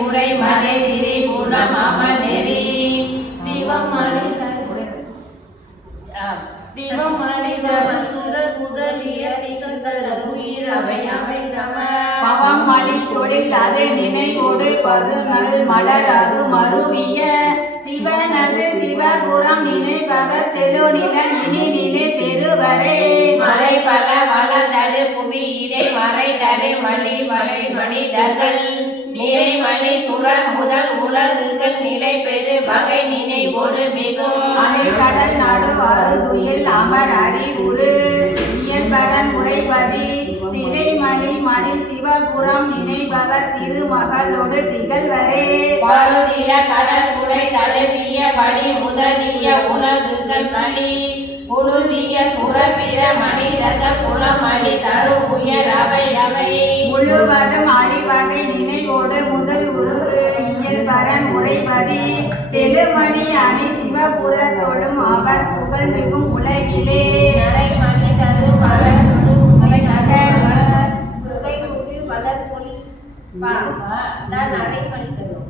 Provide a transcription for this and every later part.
உரை மறை திரி குணம் அமநெறி திவம் அழிதவசுரர் முதலிய திகழ்தலர் உயிர் அவை அவை தம பவம் மலி தொழில் அது நினைவோடு பதுநல் மலர் அது மருவிய சிவனது சிவபுரம் நினைப்பவர் செலு நிலன் இனி நினை பெறுவரே மலை பல வளர்ந்தது புவி இடை மறை தரு மலி வலை மனிதர்கள் நிறைமணி சுரர் முதல் உலகுகள் நிலை பெரு வகை நினைவோடு மிகும் அலை கடல் நடு அருதுயில் அமர் அறிவுறு இயல்பரன் உரைபதி திரைமணி மணில் சிவபுரம் நினைப்பவர் திருமகளோடு திகழ்வரே பழுதிய கடல் குடை தழுவிய படி முதலிய உலகுகள் மணி குழுவிய சுரபிர மனிதக புலமணி தரும் உயர் அவை அவை முழுவதும் அழிவகை நினைவோடு முதல் உரு இயல்பரன் உரைபதி செழுமணி அணி சிவபுர தொழும் அவர் புகழ் மிகும் உலகிலே நரைமணி தரு மலர் நகை வளர் பொலி நரைமணி தரும்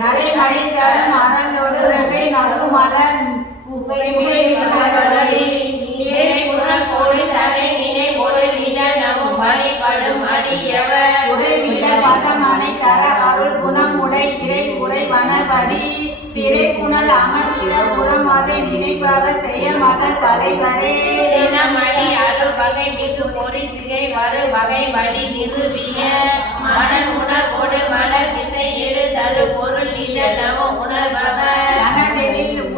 நரைமணி தரும் அறலோடு முகை நறு மலர் வழிபடும் அடியவர் பதமனை தர அருள் குணமுடை இறை உரை வனபதி சிறை புனல் அமர் சிவபுரம் அதை நினைப்பவர் செய்ய மகள் தலைவரே மணி அரு வகை மிகு பொறி சிறை வரு வகை வழி நிறுவிய மணல் உணர்வோடு மலர் விசை எழு தரு பொருள் நில நம உணர்பவர்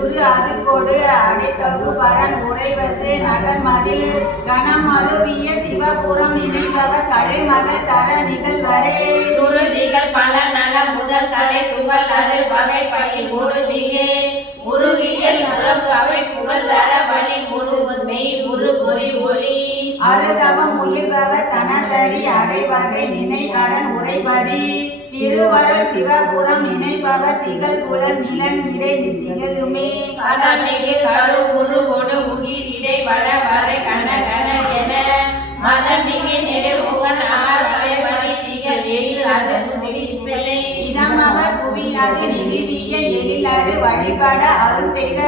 உரு அது கொடு அடைத்தகு பரன் உறைவது நகர் மதில் கணம் அருவிய சிவபுரம் நினைப்பவர் தலைமகள் தர நிகழ்வரே சுருதிகள் பல நல முதல் கலை துகள் அரு வகை பயில் முழுவிகே உருகியல் உறவு அவை புகழ் தர வழி முழுவது மெய் உரு பொறி ஒளி அருதவம் உயிர்பவர் தனதடி அடைவகை நினை அரண் உரைபதி திருவருள் சிவபுரம் நினைப்பவர் திகழ் குலன் நிலன் இறை திகழுமே கடமிகு கரு குரு கொடு உயிர் இடை வட வரை கன கன என மதமிகு நெடு முகன் அமர் வரை வழி திகழ் எயில் அது துதிலை இடம் அவர் புவி அது நிறுவிய எழிலறு வழிபட அருள் செய்த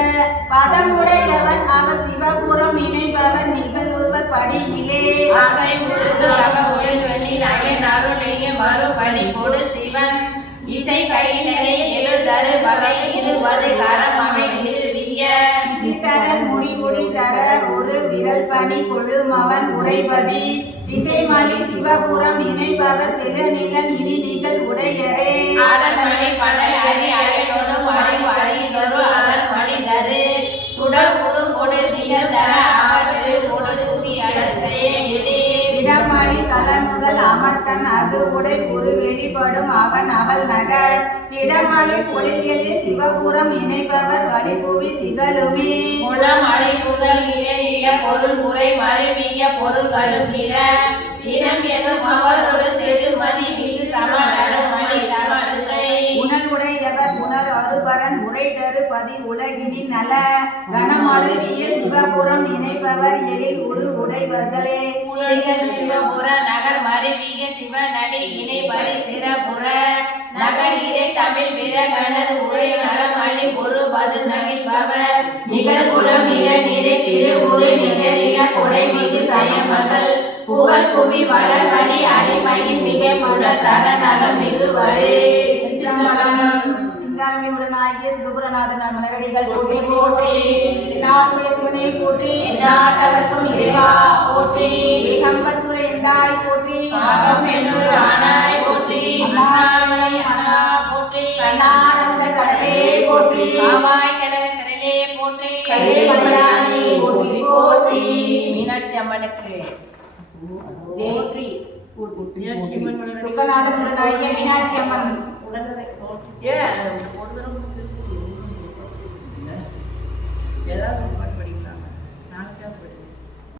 பதமுடையவன் அவர் சிவபுரம் நினைப்பவர் நிகழ்வுவர் படியிலே ஆசை முழுது அவ ஒழிவெளியில் அயன் அருளைய மறுபடி கொடு சிவன் இசை கையிலே எழுதரு வகை இருவது கரம் அவை நிறுவிய விசரன் முடிவுடி தர ஒரு விரல் பணி கொழும் அவன் உரைபதி திசைமணி சிவபுரம் நினைப்பவர் சில நிலன் இனி நிகழ் உடையரே ஆடமணி படை அறி அயனோடு மறைவு அறிதொரு அரண் மனிதரு சுடர் குரு கொடு நிகழ் தர அவரு கொடு சுதி அடத்தையே இடமணி கலன் முதல் அமர்கன் அது உடை குரு வெளிப்படும் அவன் அவள் நகர் இடமணி பொழிலில் சிவபுரம் இணைப்பவர் வழிபுவி திகழுமே குளம் அழி முதல் இளைய பொருள் முறை மருவிய பொருள்களும் நில இனம் எனும் அவரோடு செழுமதி மிகு சமநடு மணி சமடுகை உணர்வுடையவர் உணர் அருபரன் உரை தரு பதி உலகினின் நல கனமருவிய சிவபுரம் இணைப்பவர் எழில் உரு உடைவர்களே சிவபுர நகர் மருவிய சிவநடி இணை பரி சிறபுர நகர் இறை தமிழ் விரகனது உரை நரமளி ஒரு பது நகிழ்பவர் நிகழ்குலம் நில நிறை திரு உரை நிகழில கொடை மிகு சயமகள் புகழ் புவி வளர் வழி அடிமையின் மிக புலர் தர நலம் மிகுவரே சிங்காரமே உடனாகிய சிவபுரநாதன் மலரடிகள் போற்றி போற்றி நாட்டுடைய சிவனை போற்றி நாட்டவர்க்கும் இறைவா போற்றி ஏகம்பத்துரை எந்தாய் போற்றி ஆனாய் போற்றி அண்ணா போற்றி கண்ணாரமுத கடலே போற்றி காவாய் கனக கடலே போற்றி கடலே மலையானே போற்றி போற்றி மீனாட்சி அம்மனுக்கு போற்றி சுக்கநாதன் உடனாகிய மீனாட்சி அம்மன்